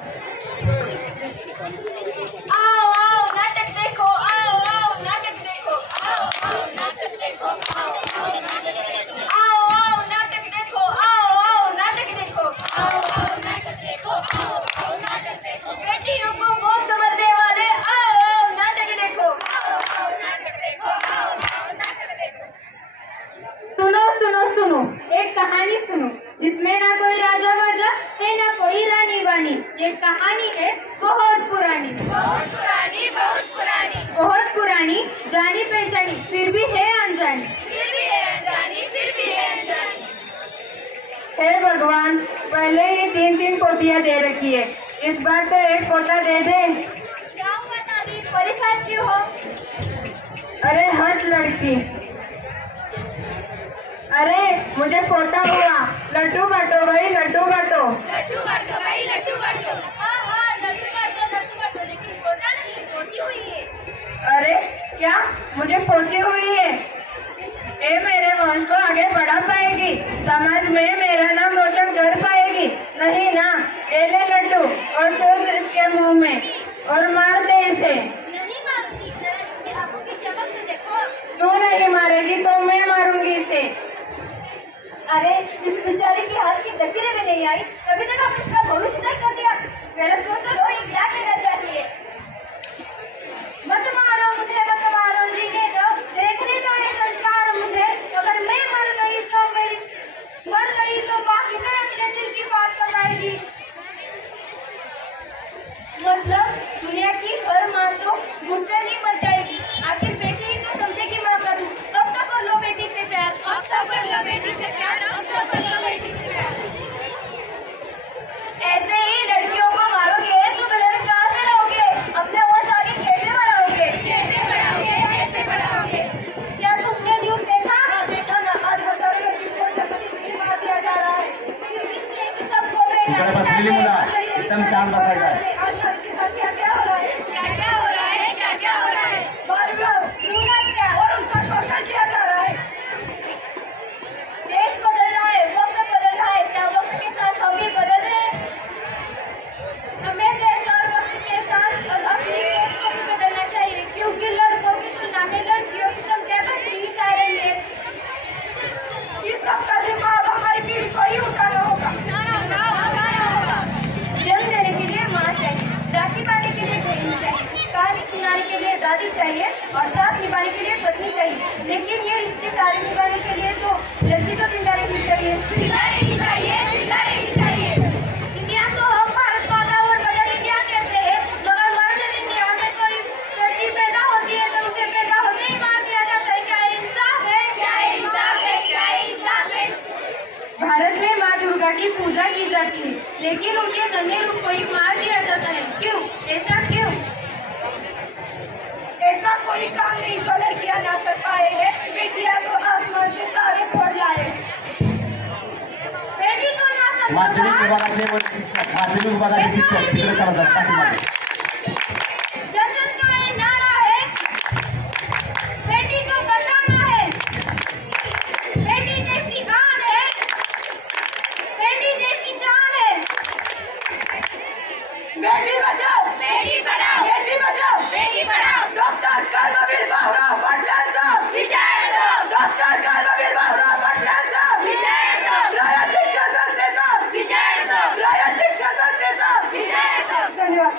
आओ आओ नाटक देखो, आओ आओ नाटक देखो, आओ आओ नाटक देखो, आओ आओ नाटक देखो, आओ आओ नाटक देखो, आओ आओ नाटक देखो, आओ आओ नाटक देखो, आओ आओ नाटक देखो। बेटियों को बहुत समझने वाले, आओ आओ नाटक देखो, आओ आओ नाटक देखो, आओ आओ नाटक देखो। सुनो सुनो सुनो, एक कहानी सुनो जिसमें ना कोई राजा वाजा है ना कोई रानी वानी। ये कहानी है बहुत पुरानी, बहुत पुरानी, बहुत पुरानी, बहुत पुरानी, जानी पहचानी फिर भी है अनजानी, फिर भी है अनजानी, फिर भी है अनजानी। हे भगवान, पहले ही 3-3 पोतियां दे रखी है, इस बार तो एक पोता दे दे। क्या हुआ दादी, परेशान क्यों हो? अरे हट लड़की, अरे मुझे पोता हुआ, लड्डू बांटो भाई, लड्डू बांटो। लड्डू बांटो भाई, लड्डू बांटो। हाँ हाँ लड्डू बांटो, लेकिन पोता नहीं, पोती हुई है। अरे क्या, मुझे पोती हुई है? ये मेरे वंश को आगे बढ़ा पाएगी, समाज में मेरा नाम रोशन कर पाएगी। नहीं ना, ये ले लड्डू और ठूस इसके मुंह में और मार दे इसे। नहीं मारूंगी, जरा इसकी आंखों की चमक तो देखो। तू नहीं मारेगी तो मैं मारूंगी इसे। अरे इस बेचारे की हाथ की लकीरें भी नहीं आई, कभी तक आपने इसका भविष्य तय कर दिया। मेरा सोच तो लो, ये क्या कहना चाहिए? मत मारो मुझे, मत मारो, जीने दो, देखने दो ये संसार मुझे। अगर मैं मर गई तो बाकी से अपने दिल की बात बताएगी। मतलब दुनिया की हर माँ तो घुटकर ही मर जाएगी, आखिर बेटी ही तो समझेगी माँ का दुख। अब तो कर लो बेटी से प्यार, अब तो कर लो बेटी से प्यार, अब तो कर लो बेटी से प्यार। ऐसे ही लड़कियों को मारोगे तो दुल्हन कहाँ से लाओगे? अपने वो सारी कैसे बढ़ाओगे? कैसे बढ़ाओगे, कैसे बढ़ाओगे? क्या तुमने न्यूज देखा? हाँ देखा ना, आज हजारों लड़कियों को जबरदस्ती मार दिया जा रहा है, इसलिए कि सबको बेटा एकदम शांत बसायचा। क्या हो रहा है, क्या हो रहा है, क्या हो रहा है? भ्रूण हत्या और उनका शोषण किया जा रहा है। देश बदल रहा है, वक्त बदल रहा है, क्या वक्त के साथ हम भी बदल रहे हैं? हमें देश और वक्त के साथ और अपनी सोच को भी बदलना चाहिए, क्योंकि लड़कों की तुलना में लड़कियों की संख्या घटती ही जा रही है। इस सबका जिम्मेदार हमारी पीढ़ी को ही उठाना होगा। जन्म देने के लिए माँ चाहिए, राखी बांधने के लिए बहन चाहिए, कहानी सुनाने के लिए दादी चाहिए और साथ निभाने के लिए पत्नी चाहिए। लेकिन ये रिश्ते सारे निभाने के लिए तो लड़की तो जिंदा रहनी चाहिए, जिंदा रहनी चाहिए, जिंदा रहनी चाहिए। इंडिया तो हम भारत माता और मदर इंडिया कहते हैं, मगर मदर इंडिया में कोई लड़की पैदा होती है तो उसे पैदा होते ही मार दिया जाता है। क्या इंसाफ है, क्या इंसाफ है, क्या इंसाफ है? भारत में माँ दुर्गा की पूजा की जाती है, लेकिन उनके नन्हे रूप को ही मार दिया जाता है। क्यों, ऐसा क्यों? ऐसा कोई काम नहीं जो लड़कियां ना कर पाए हैं। बेटियां तो आसमान से तारे तोड़ लाए। बेटी को ना माध्यमिक विभागाचे शिक्षक, माध्यमिक विभागाचे शिक्षक तिकडे चालत आहेत पाठीमागे। जन जन का ये नारा है, बेटी को बचाना है। बेटी देश की आन है, बेटी देश की शान है। बेटी बचाओ, बेटी पढ़ाओ, बेटी बचाओ, बेटी पढ़ाओ। डॉक्टर कर्मवीर भाऊराव पाटलांचा विजय, डॉक्टर कर्मवीर भाऊराव पाटलांचा विजय, रयत शिक्षण संस्थेचा विजय, रयत शिक्षण संस्थेचा विजय। धन्यवाद।